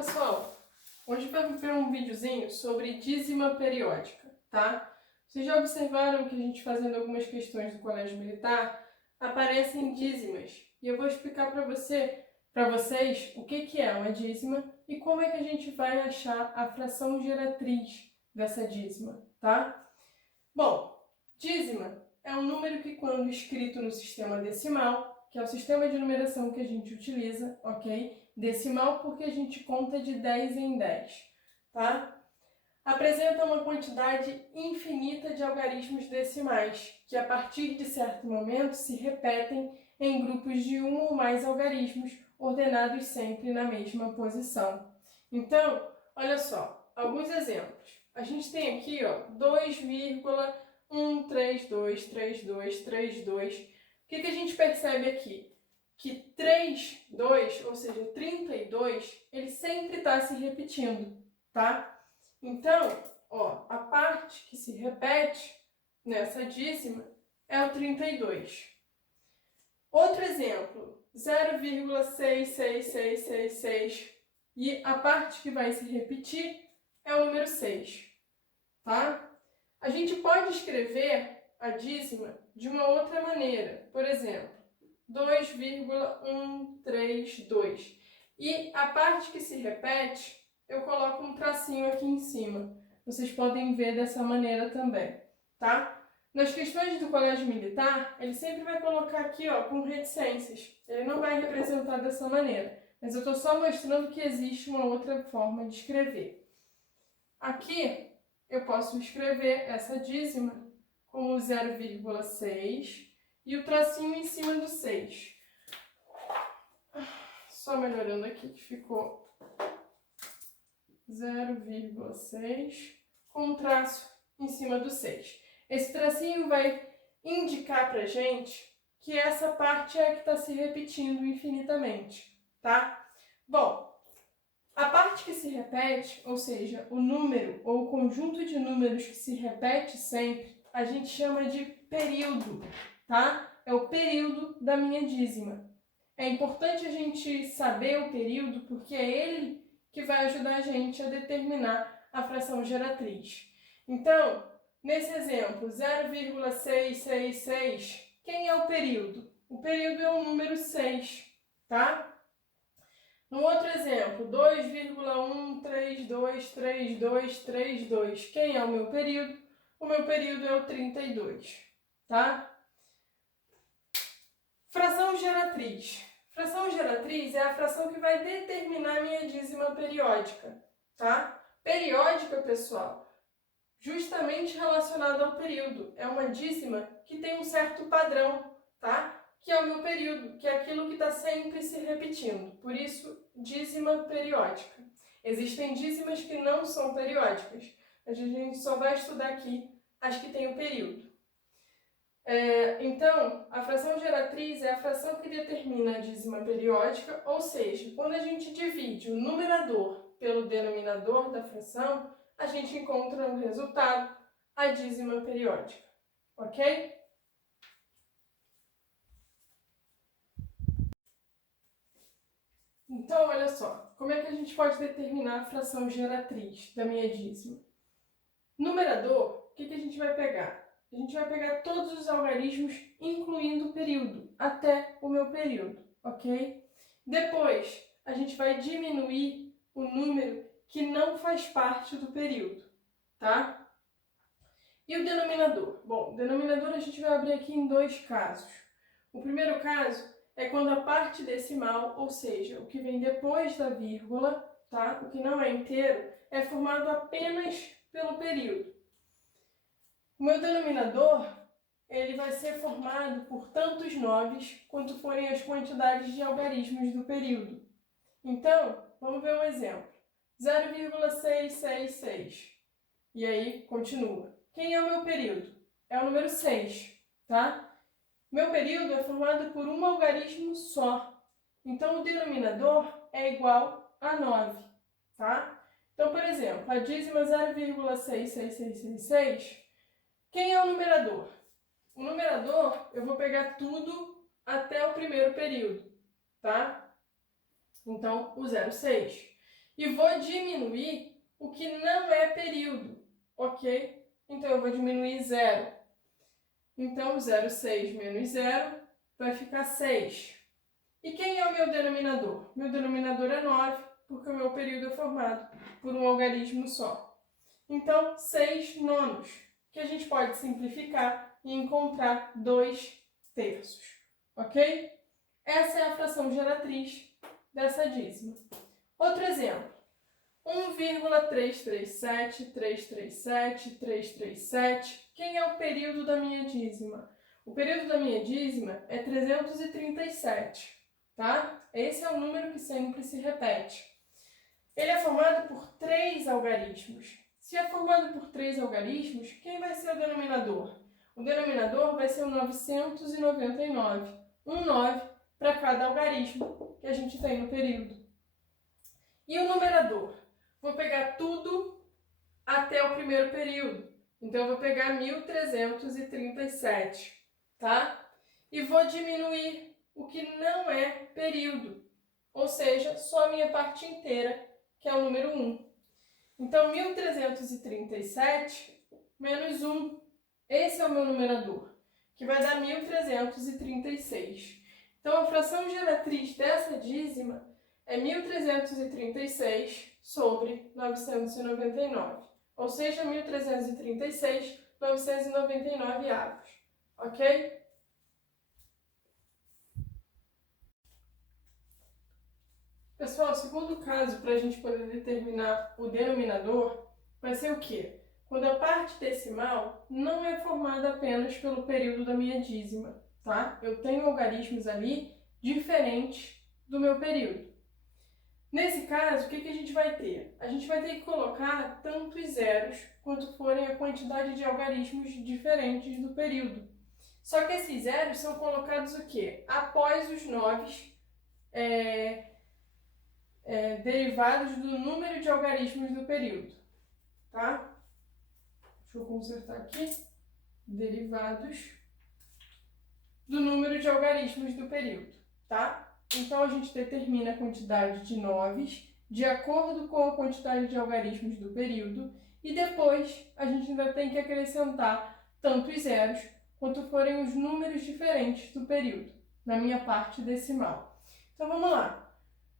pessoal! Hoje vamos ver um videozinho sobre dízima periódica, tá? Vocês já observaram que a gente fazendo algumas questões do colégio militar aparecem dízimas e eu vou explicar para vocês o que é uma dízima e como é que a gente vai achar a fração geratriz dessa dízima, tá? Bom, dízima é um número que, quando escrito no sistema decimal, que é o sistema de numeração que a gente utiliza, ok? Decimal porque a gente conta de 10 em 10, tá? Apresenta uma quantidade infinita de algarismos decimais, que a partir de certo momento se repetem em grupos de um ou mais algarismos, ordenados sempre na mesma posição. Então, olha só, alguns exemplos. A gente tem aqui, ó, 2,1323232. O que a gente percebe aqui? Que 32, ou seja, 32, ele sempre está se repetindo, tá? Então, ó, a parte que se repete nessa dízima é o 32. Outro exemplo, 0,66666, e a parte que vai se repetir é o número 6, tá? A gente pode escrever a dízima de uma outra maneira, por exemplo, 2,132. E a parte que se repete, eu coloco um tracinho aqui em cima. Vocês podem ver dessa maneira também, tá? Nas questões do colégio militar, ele sempre vai colocar aqui, ó, com reticências. Ele não vai representar dessa maneira, mas eu estou só mostrando que existe uma outra forma de escrever. Aqui, eu posso escrever essa dízima como 0,6 e o tracinho em cima do 6. Só melhorando aqui que ficou 0,6 com um traço em cima do 6. Esse tracinho vai indicar pra gente que essa parte é a que está se repetindo infinitamente, tá? Bom, a parte que se repete, ou seja, o número ou o conjunto de números que se repete sempre, a gente chama de período, tá? É o período da minha dízima. É importante a gente saber o período porque é ele que vai ajudar a gente a determinar a fração geratriz. Então, nesse exemplo, 0,666, quem é o período? O período é o número 6, tá? No outro exemplo, 2,1323232. Quem é o meu período? O meu período é o 32, tá? Fração geratriz. Fração geratriz é a fração que vai determinar a minha dízima periódica, tá? Periódica, pessoal, justamente relacionada ao período. É uma dízima que tem um certo padrão, tá? Que é o meu período, que é aquilo que está sempre se repetindo. Por isso, dízima periódica. Existem dízimas que não são periódicas. A gente só vai estudar aqui as que têm o período. Então, a fração geratriz é a fração que determina a dízima periódica, ou seja, quando a gente divide o numerador pelo denominador da fração, a gente encontra no resultado a dízima periódica, ok? Então, olha só, como é que a gente pode determinar a fração geratriz da minha dízima? Numerador, o que a gente vai pegar? A gente vai pegar todos os algarismos, incluindo o período, até o meu período, ok? Depois, a gente vai diminuir o número que não faz parte do período, tá? E o denominador? Bom, o denominador a gente vai abrir aqui em dois casos. O primeiro caso é quando a parte decimal, ou seja, o que vem depois da vírgula, tá? O que não é inteiro, é formado apenas pelo período. O meu denominador, ele vai ser formado por tantos 9 quanto forem as quantidades de algarismos do período. Então, vamos ver um exemplo. 0,666. E aí, continua. Quem é o meu período? É o número 6, tá? Meu período é formado por um algarismo só. Então, o denominador é igual a 9, tá? Então, por exemplo, a dízima 0,66666, quem é o numerador? O numerador, eu vou pegar tudo até o primeiro período, tá? Então, o 0,6. e vou diminuir o que não é período, ok? Então, eu vou diminuir 0. Então, 0,6 menos 0 vai ficar 6. E quem é o meu denominador? Meu denominador é 9, porque o meu período é formado por um algarismo só. Então, 6 nonos, que a gente pode simplificar e encontrar 2/3, ok? Essa é a fração geratriz dessa dízima. Outro exemplo, 1,337. Quem é o período da minha dízima? O período da minha dízima é 337, tá? Esse é o número que sempre se repete. Ele é formado por 3 algarismos. Se é formado por 3 algarismos, quem vai ser o denominador? O denominador vai ser o 999. 9 para cada algarismo que a gente tem no período. E o numerador? Vou pegar tudo até o primeiro período. Então, eu vou pegar 1337, tá? E vou diminuir o que não é período, ou seja, só a minha parte inteira, que é o número 1. Então, 1337 menos 1. Esse é o meu numerador, que vai dar 1336. Então, a fração geratriz dessa dízima é 1336 sobre 999. Ou seja, 1336, 999 avos. Ok? Pessoal, o segundo caso, para a gente poder determinar o denominador, vai ser o quê? Quando a parte decimal não é formada apenas pelo período da minha dízima, tá? Eu tenho algarismos ali diferentes do meu período. Nesse caso, o que a gente vai ter? A gente vai ter que colocar tantos zeros quanto forem a quantidade de algarismos diferentes do período. Só que esses zeros são colocados o quê? Após os 9 derivados do número de algarismos do período, tá? Deixa eu consertar aqui. Derivados do número de algarismos do período, tá? Então, a gente determina a quantidade de noves de acordo com a quantidade de algarismos do período e depois a gente ainda tem que acrescentar tantos zeros quanto forem os números diferentes do período, na minha parte decimal. Então, vamos lá.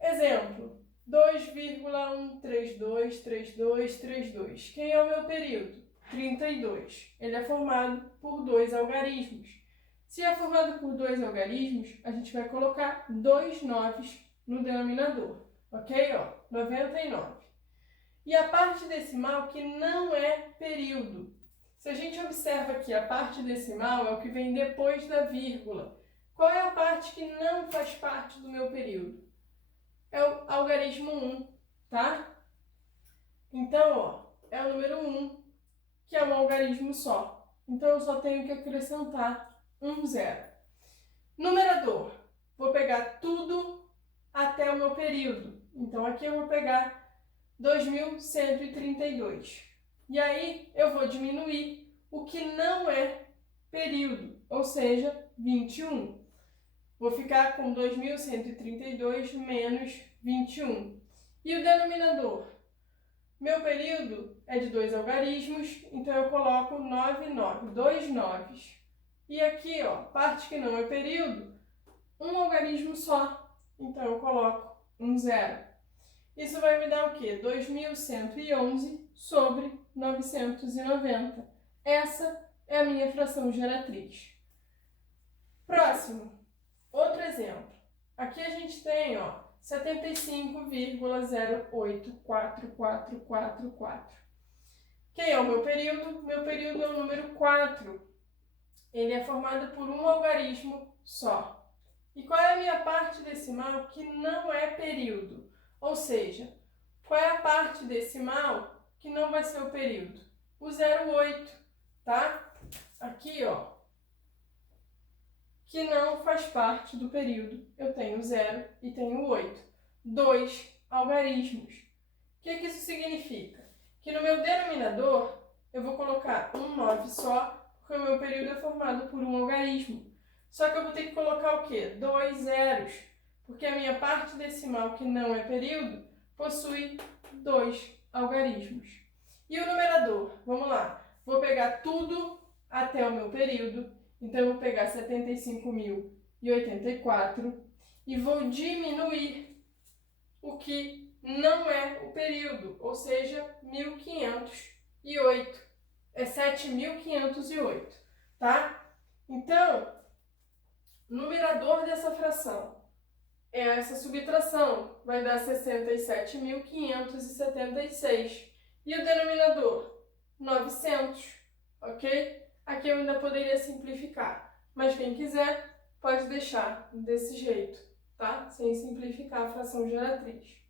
Exemplo, 2,1323232. Quem é o meu período? 32. Ele é formado por 2 algarismos. Se é formado por 2 algarismos, a gente vai colocar 2 noves no denominador, ok? Ó, 99. E a parte decimal que não é período. Se a gente observa aqui, a parte decimal é o que vem depois da vírgula. Qual é a parte que não faz parte do meu período? É o algarismo 1, tá? Então, ó, é o número 1, que é um algarismo só. Então, eu só tenho que acrescentar 0. Numerador, vou pegar tudo até o meu período. Então, aqui eu vou pegar 2132. E aí, eu vou diminuir o que não é período, ou seja, 21. Vou ficar com 2132 menos 21. E o denominador? Meu período é de 2 algarismos, então eu coloco 2 noves. E aqui, ó, parte que não é período, um algarismo só. Então, eu coloco 0. Isso vai me dar o quê? 2111 sobre 990. Essa é a minha fração geratriz. Próximo, outro exemplo. Aqui a gente tem, ó, 75,084444. Quem é o meu período? Meu período é o número 4. Ele é formado por um algarismo só. E qual é a minha parte decimal que não é período? Ou seja, qual é a parte decimal que não vai ser o período? O 0,8, tá? Aqui, ó, que não faz parte do período. Eu tenho 0 e tenho 8. 2 algarismos. O que isso significa? Que no meu denominador, eu vou colocar um 9 só, porque o meu período é formado por um algarismo. Só que eu vou ter que colocar o quê? 2 zeros, porque a minha parte decimal, que não é período, possui 2 algarismos. E o numerador? Vamos lá. Vou pegar tudo até o meu período. Então, eu vou pegar 75.084 e vou diminuir o que não é o período, ou seja, 1.508. É 7.508, tá? Então, o numerador dessa fração é essa subtração, vai dar 67.576. E o denominador? 900, ok? Aqui eu ainda poderia simplificar, mas quem quiser pode deixar desse jeito, tá? Sem simplificar a fração geratriz.